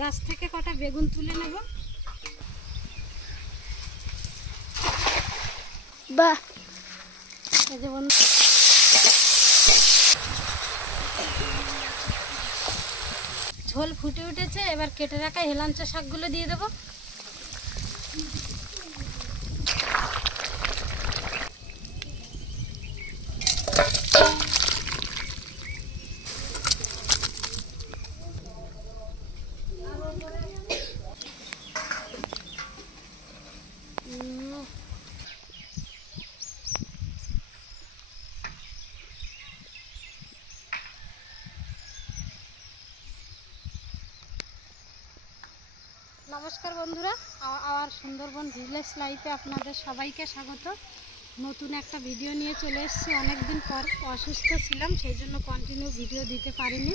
গাছ থেকে কটা বেগুন তুলে নেব। বাহ, এই যে বন্ধু, ঝোল ফুটে উঠেছে। এবার কেটে রাখা হেলাঞ্চা শাকগুলো দিয়ে দেবো। নমস্কার বন্ধুরা, আমার সুন্দরবন ভিলেজ লাইফে আপনাদের সবাইকে স্বাগত। নতুন একটা ভিডিও নিয়ে চলে এসেছি। অনেক দিন পর অসুস্থ ছিলাম, সেই জন্য কন্টিনিউ ভিডিও দিতে পারিনি।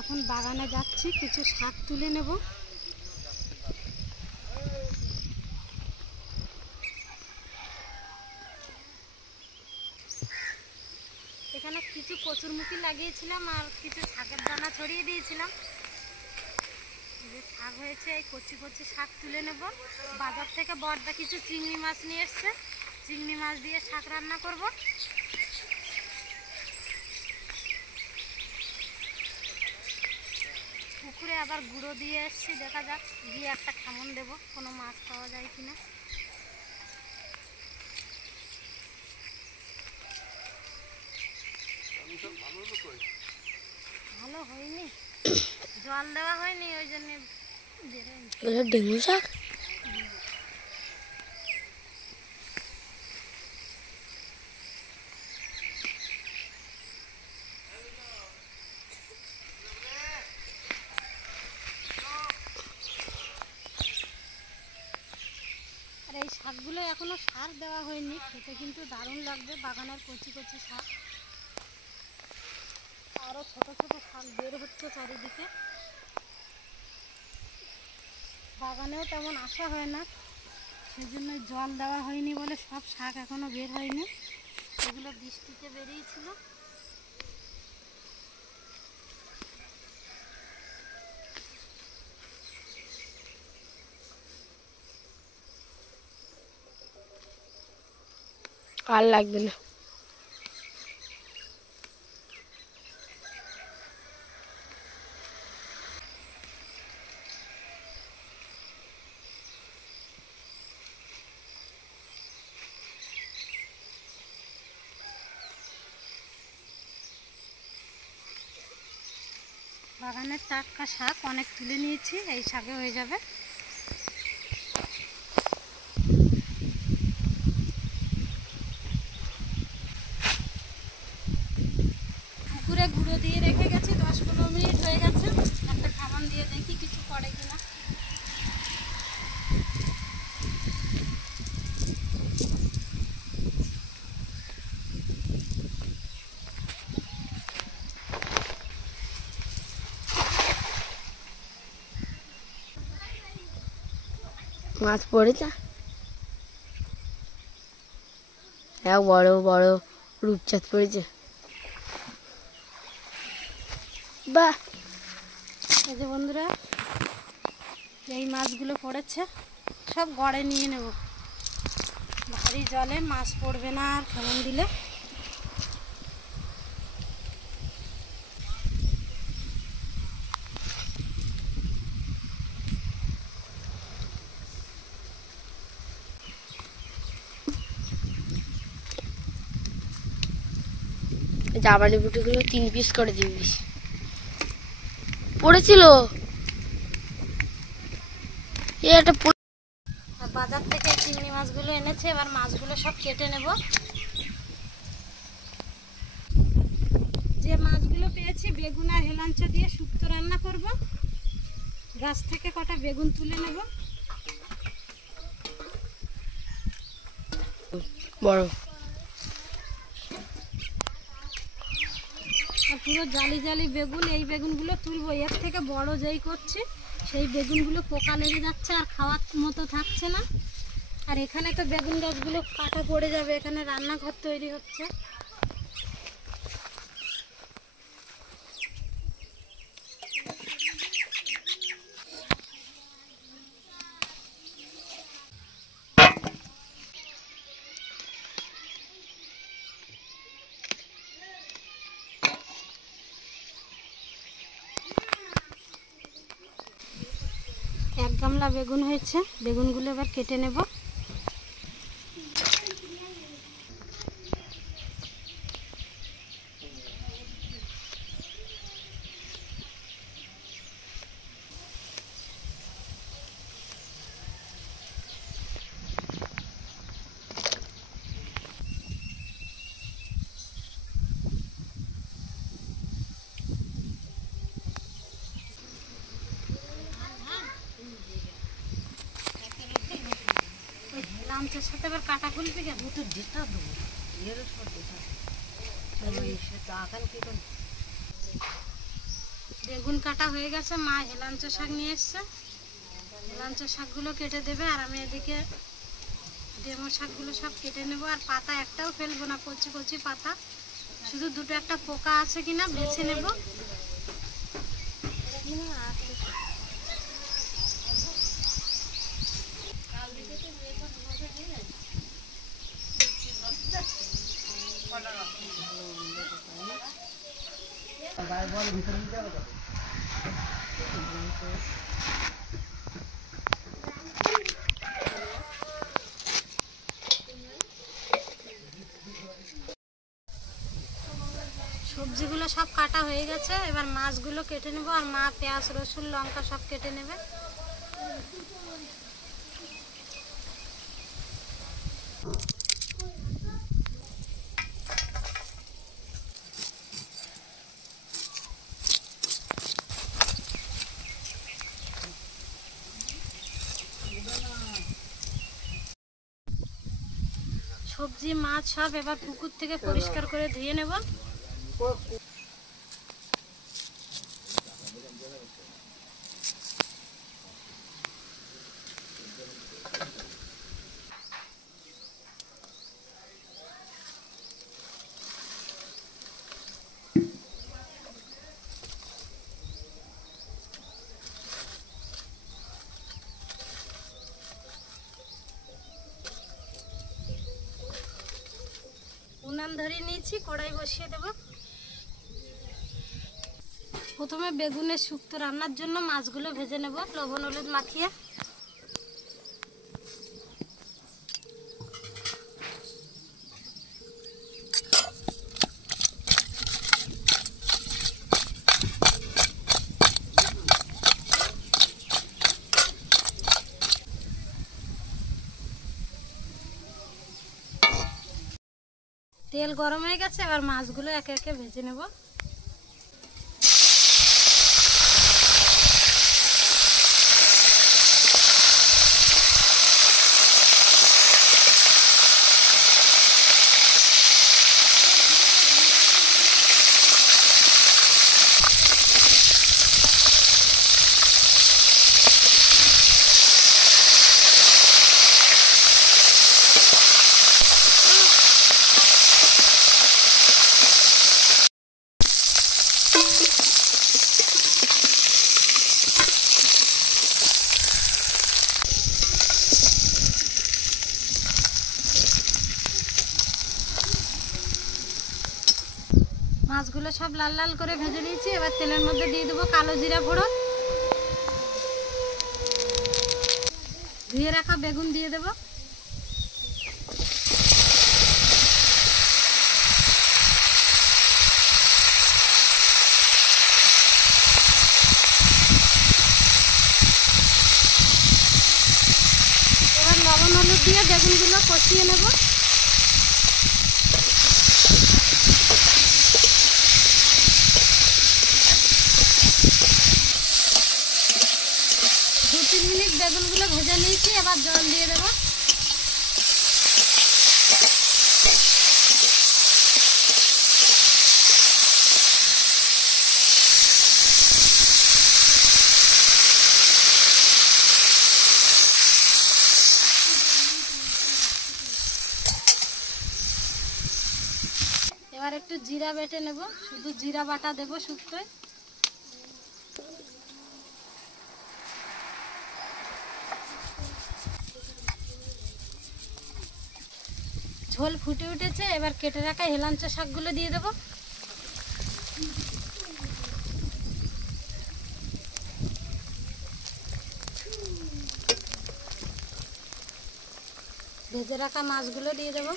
এখন বাগানে যাচ্ছি, কিছু শাক তুলে নেব। এখানে কিছু কচুরমুখী লাগিয়েছিলাম আর কিছু শাকের দানা ছড়িয়ে দিয়েছিলাম। যে শাক হয়েছে, এই কচি কচি শাক তুলে নেব। বাজার থেকে বড়দা কিছু চিংড়ি মাছ নিয়ে এসছে, চিংড়ি মাছ দিয়ে শাক রান্না করব। পুকুরে আবার গুঁড়ো দিয়ে এসছি, দেখা যাক গিয়ে একটা খামন দেব, কোনো মাছ পাওয়া যায় কিনা। ভালো হয়নি, জল দেওয়া হয়নি, ওই জন্য বেরোয়নি। ডেঙ্গু শাক। আর এই শাকগুলো এখনো সার দেওয়া হয়নি, খেতে কিন্তু দারুণ লাগবে। বাগানের কচি কচি শাক, আরও ছোট ছোট শাক বের হচ্ছে চারিদিকে। বাগানেও তেমন আসা হয় না, সেজন্য জল দেওয়া হয়নি বলে সব শাক এখনো বের হয়নি। এগুলো বৃষ্টিতে বেরিয়েছিল। আর লাগবে না। বাগানের টাটকা শাক অনেক তুলে নিয়েছি, এই শাকে হয়ে যাবে। পুকুরে গুঁড়ো দিয়ে রেখে গেছি, 10-15 মিনিট হয়ে গেছে। একটা খাবার দিয়ে দেখি কিছু পড়ে কিনা। মাছ পড়েছে, এক বড় বড় রূপচাঁদ পড়েছে। বাহ, এই যে বন্ধুরা, এই মাছগুলো পড়েছে, সব গড়ে নিয়ে নেব। ভারী জলে মাছ পড়বে না আর কেমন দিলে। জাবানি বুটিগুলো 3 পিস করে দিবি। পড়েছিল এটা। আর বাজার থেকে চিংড়ি মাছগুলো এনেছে, এবার মাছগুলো সব কেটে নেব। যে মাছগুলো পেয়েছি বেগুন আর হেলাঞ্চা দিয়ে শুক্তো রান্না করব। গাছ থেকে কটা বেগুন তুলে নেব। বড় আর পুরো জালি জালি বেগুন, এই বেগুনগুলো তুলবো। এর থেকে বড় যেই করছি সেই বেগুনগুলো পোকা লেগে যাচ্ছে আর খাওয়ার মতো থাকছে না। আর এখানে তো বেগুন গাছগুলো কাটা পড়ে যাবে, এখানে রান্নাঘর তৈরি হচ্ছে। গামলা বেগুন হয়েছে, বেগুনগুলো এবার কেটে নেব। লাঞ্চের সাথে এবার কাটা খুলবি কেন? তো দিতে দেবো, এরও সব দিতে বেগুন কাটা হয়ে গেছে। মা হেলাঞ্চ শাক নিয়ে এসছে, হেলাঞ্চ শাকগুলো কেটে দেবে, আর আমি এদিকে ডেমো শাকগুলো সব কেটে নেব। আর পাতা একটাও ফেলবো না, কচি কচি পাতা, শুধু দুটো একটা পোকা আছে কিনা বেছে নেব। সবজিগুলো সব কাটা হয়ে গেছে, এবার মাছগুলো কেটে নেব। আর মা পেঁয়াজ রসুন লঙ্কা সব কেটে নেবে। সবজি মাছ সব এবার পুকুর থেকে পরিষ্কার করে ধুয়ে নেব। উনান ধরিয়ে নিয়েছি, কড়াই বসিয়ে দেব। প্রথমে বেগুনের শুক্তো রান্নার জন্য মাছগুলো ভেজে নেব লবণ হলুদ মাখিয়ে। তেল গরম হয়ে গেছে, এবার মাছগুলো একে একে ভেজে নেব। মাছগুলো সব লাল লাল করে ভেজে নিয়েছি, এবার তেলের মধ্যে দিয়ে দেবো কালো জিরা গুঁড়ো, ধুয়ে রাখা বেগুন দিয়ে দেবো, এবার লবণ হলুদ দিয়ে বেগুনগুলো কষিয়ে নেব। বেগুনগুলো ভেজে নিয়েছি, এবার জল দিয়ে দেবো। এবার একটু জিরা বেটে নেব, শুধু জিরা বাটা দেবো শুক্তোয়। ঝোল ফুটে উঠেছে, এবার কেটে রাখা হেলাঞ্চ শাকগুলো দিয়ে দেবো। ভেজে রাখা মাছগুলো দিয়ে দেবো।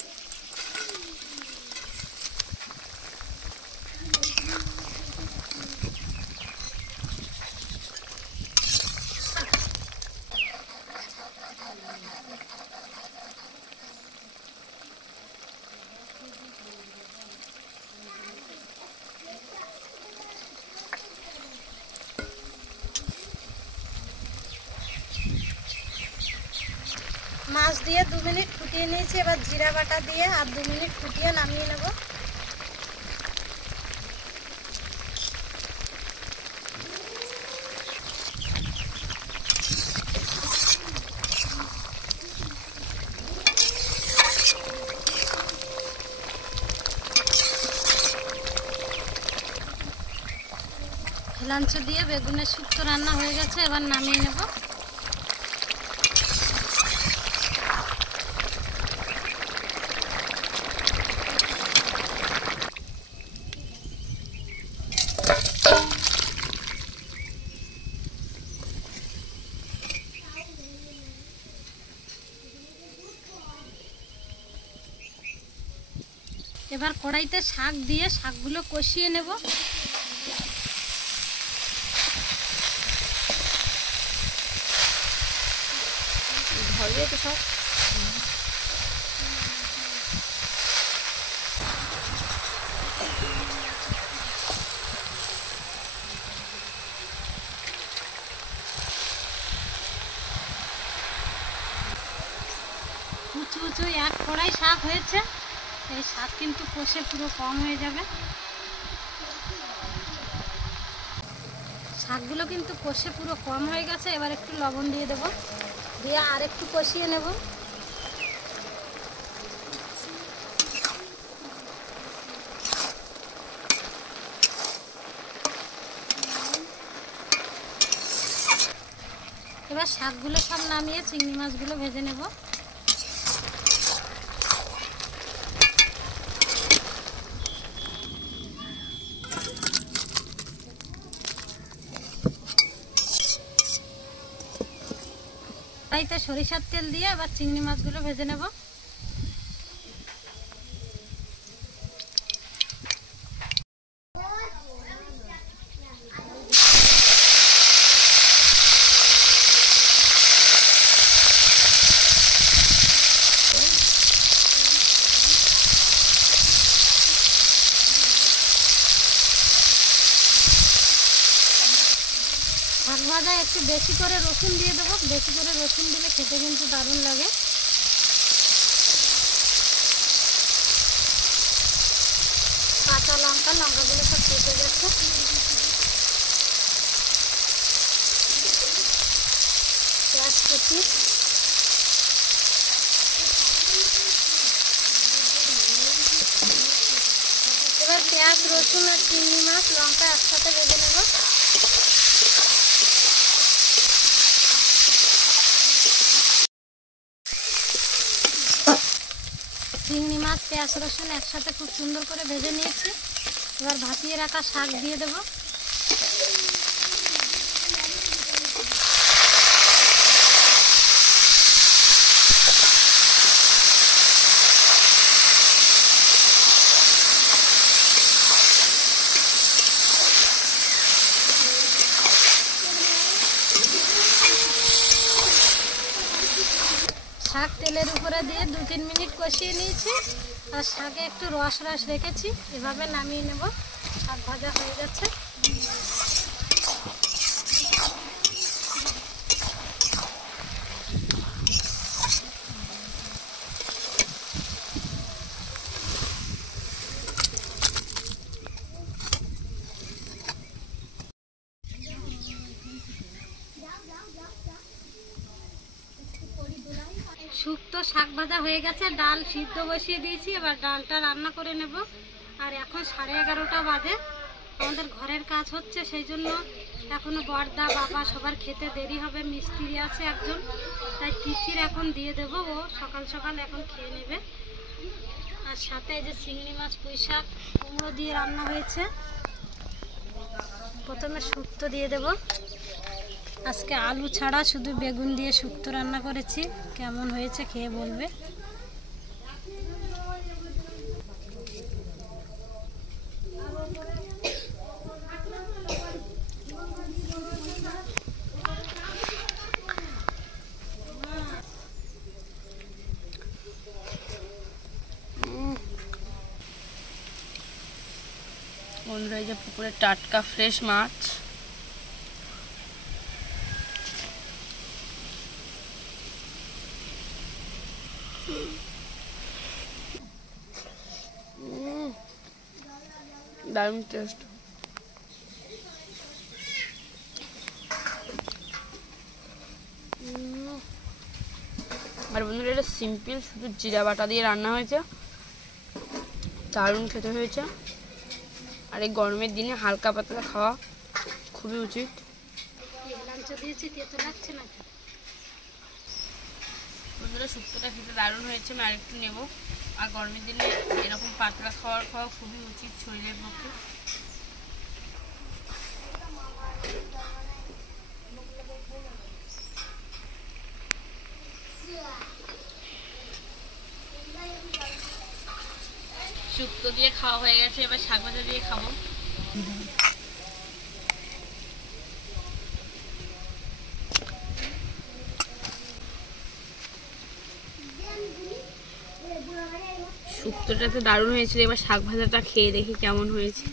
মাছ দিয়ে 2 মিনিট ফুটিয়ে নিয়েছি, এবার জিরা বাটা দিয়ে আর 2 মিনিট ফুটিয়ে নামিয়ে নেব। হেলাঞ্চ দিয়ে বেগুনের শুক্তো রান্না হয়ে গেছে, এবার নামিয়ে নেব। এবার কড়াইতে শাক দিয়ে শাকগুলো কষিয়ে নেব। উঁচু উঁচু এক কড়াই শাক হয়েছে, এই শাক কিন্তু কষে পুরো কম হয়ে যাবে। শাকগুলো কিন্তু কষে পুরো কম হয়ে গেছে, এবার একটু লবণ দিয়ে দেবো, দিয়ে আর একটু কষিয়ে নেব। এবার শাকগুলো সব নামিয়ে চিংড়ি মাছগুলো ভেজে নেব। কড়াইতে সরিষার তেল দিয়ে এবার চিংড়ি মাছগুলো ভেজে নেব। শাক ভাজায় একটু বেশি করে রসুন দিয়ে দেবো, বেশি করে রসুন দিলে খেতে কিন্তু দারুণ লাগে। কাঁচা লঙ্কাগুলো সব কেটে গেছে। পেঁয়াজ কুচি, এবার পেঁয়াজ রসুন আর চিংড়ি মাছ লঙ্কা একসাথে ভেজে নেব। চিংড়ি মাছ পেঁয়াজ রসুন একসাথে খুব সুন্দর করে ভেজে নিয়েছি, এবার ভাপিয়ে রাখা শাক দিয়ে দেব। শাক তেলের উপরে দিয়ে 2-3 মিনিট কষিয়ে নিয়েছি, আর শাকে একটু রস রেখেছি, এভাবে নামিয়ে নেব। শাক ভাজা হয়ে যাচ্ছে। শুক্তো শাক ভাজা হয়ে গেছে, ডাল সিদ্ধ বসিয়ে দিয়েছি, এবার ডালটা রান্না করে নেব। আর এখন 11:30 বাজে, আমাদের ঘরের কাজ হচ্ছে, সেই জন্য এখনো বড়দা বাবা সবার খেতে দেরি হবে, মিস্ত্রি আছে একজন, তাই তিথির এখন দিয়ে দেব, ও সকাল সকাল এখন খেয়ে নেবে। আর সাথে এই যে চিংড়ি মাছ পুঁই শাক কুমড়ো দিয়ে রান্না হয়েছে। প্রথমে শুক্তো দিয়ে দেব। আজকে আলু ছাড়া শুধু বেগুন দিয়ে শুক্তো রান্না করেছি, কেমন হয়েছে খেয়ে বলবে। আমাদের পুকুরে টাটকা ফ্রেশ মাছ। দারুণ টেস্ট। আর বন্ধুরা এটা সিম্পল, শুধু জিরা বাটা দিয়ে রান্না হয়েছে, দারুণ খেতে হয়েছে। আর এই গরমের দিনে হালকা পাতলা খাওয়া খুবই উচিত। বন্ধুরা শুক্তোটা খেতে দারুণ হয়েছে, আমি আরেকটু নেব। আর গরমের দিনে এরকম পাতলা খাওয়া খুবই উচিত শরীরের পক্ষে। শুক্তো দিয়ে খাওয়া হয়ে গেছে, এবার শাক ভাজা দিয়ে খাবো। শুক্তোটা তো দারুণ হয়েছিল, এবার শাক ভাজাটা খেয়ে দেখি কেমন হয়েছে।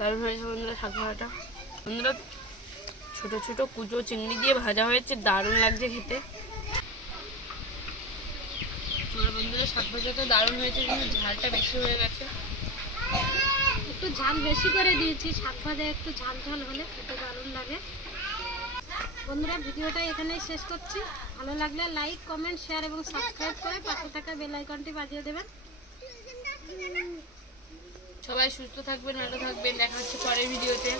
দারুণ হয়েছে বন্ধুরা শাক ভাজাটা। বন্ধুরা ছোট ছোট কুচো চিংড়ি দিয়ে ভাজা হয়েছে, দারুণ লাগছে খেতে। বন্ধুরা শাক ভাজাটা দারুণ হয়েছে, কিন্তু ঝালটা বেশি হয়ে গেছে। একটু ঝাল বেশি করে দিয়েছি, শাক ভাজা একটু ঝাল ঝাল হলে খেতে দারুণ লাগে। বন্ধুরা ভিডিওটা এখানেই শেষ করছি। ভালো লাগলে লাইক, কমেন্ট, শেয়ার এবং সাবস্ক্রাইব করে পাশে থাকা বেল আইকনটি বাজিয়ে দেবেন। সবাই সুস্থ থাকবেন, ভালো থাকবেন। দেখা হচ্ছে পরের ভিডিওতে।